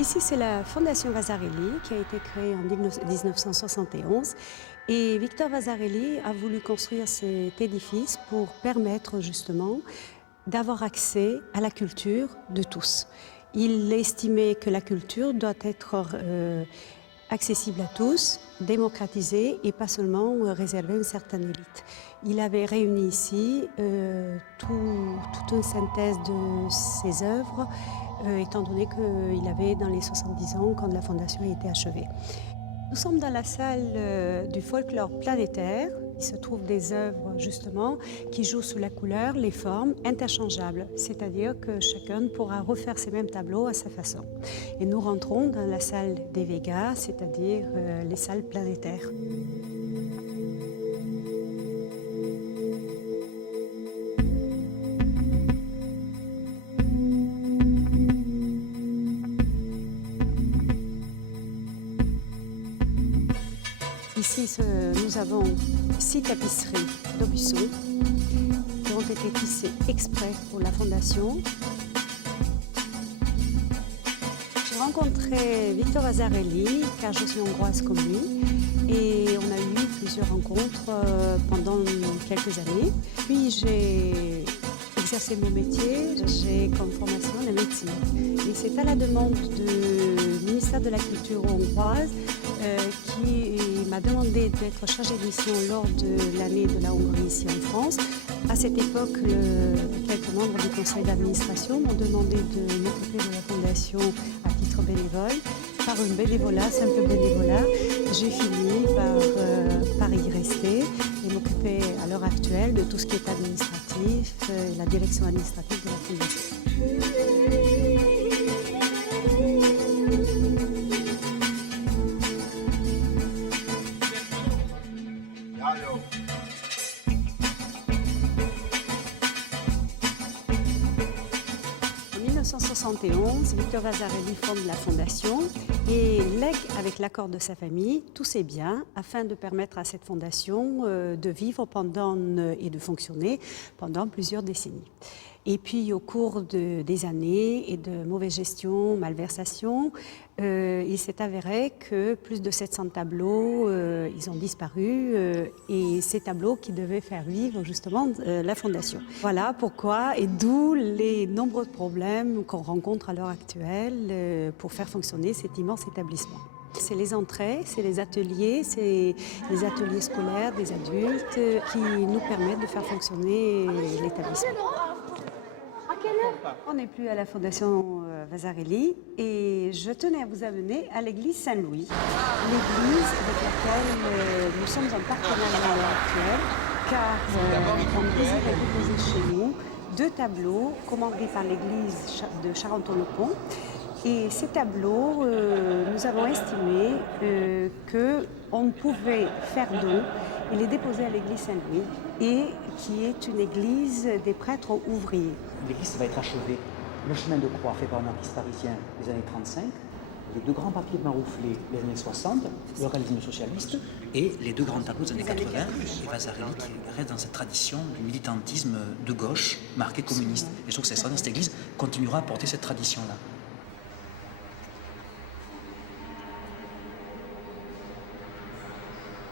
Ici, c'est la Fondation Vasarely qui a été créée en 1971 et Victor Vasarely a voulu construire cet édifice pour permettre justement d'avoir accès à la culture de tous. Il estimait que la culture doit être accessible à tous, démocratisée et pas seulement réservée à une certaine élite. Il avait réuni ici toute une synthèse de ses œuvres, étant donné qu'il avait dans les 70 ans quand la fondation a été achevée. Nous sommes dans la salle du folklore planétaire. Il se trouve des œuvres justement qui jouent sous la couleur, les formes interchangeables, c'est-à-dire que chacun pourra refaire ces mêmes tableaux à sa façon. Et nous rentrons dans la salle des Végas, c'est-à-dire les salles planétaires. Ici, nous avons 6 tapisseries d'Aubusson qui ont été tissées exprès pour la Fondation. J'ai rencontré Victor Vasarely car je suis hongroise comme lui et on a eu plusieurs rencontres pendant quelques années. Puis j'ai exercé mon métier, j'ai comme formation la médecine. Et c'est à la demande du ministère de la Culture hongroise qui m'a demandé d'être chargée de mission lors de l'année de la Hongrie ici en France. À cette époque, quelques membres du conseil d'administration m'ont demandé de m'occuper de la fondation à titre bénévole. Par un bénévolat, simple bénévolat, j'ai fini par y rester et m'occuper à l'heure actuelle de tout ce qui est administratif, la direction administrative de la fondation. En 1971, Victor Vasarely fonde la fondation et lègue avec l'accord de sa famille tous ses biens afin de permettre à cette fondation de vivre et de fonctionner pendant plusieurs décennies. Et puis au cours des années et de mauvaise gestion, malversation, il s'est avéré que plus de 700 tableaux, ils ont disparu et ces tableaux qui devaient faire vivre justement la fondation. Voilà pourquoi et d'où les nombreux problèmes qu'on rencontre à l'heure actuelle pour faire fonctionner cet immense établissement. C'est les entrées, c'est les ateliers scolaires des adultes qui nous permettent de faire fonctionner l'établissement. On n'est plus à la Fondation Vasarely et je tenais à vous amener à l'église Saint-Louis, l'église avec laquelle nous sommes en partenariat à l'heure actuelle car on désirait déposer chez nous 2 tableaux commandés par l'église de Charenton-le-Pont. Et ces tableaux, nous avons estimé qu'on pouvait faire don et les déposer à l'église Saint-Louis, et qui est une église des prêtres ouvriers. L'église va être achevée. Le chemin de croix fait par un artiste parisien des années 35, les 2 grands papiers de Marouflé des années 60, le réalisme socialiste, et les 2 grands tableaux des années 80, et Vasarely qui reste dans cette tradition du militantisme de gauche marqué communiste. Et je trouve que c'est ça, cette église continuera à porter cette tradition-là.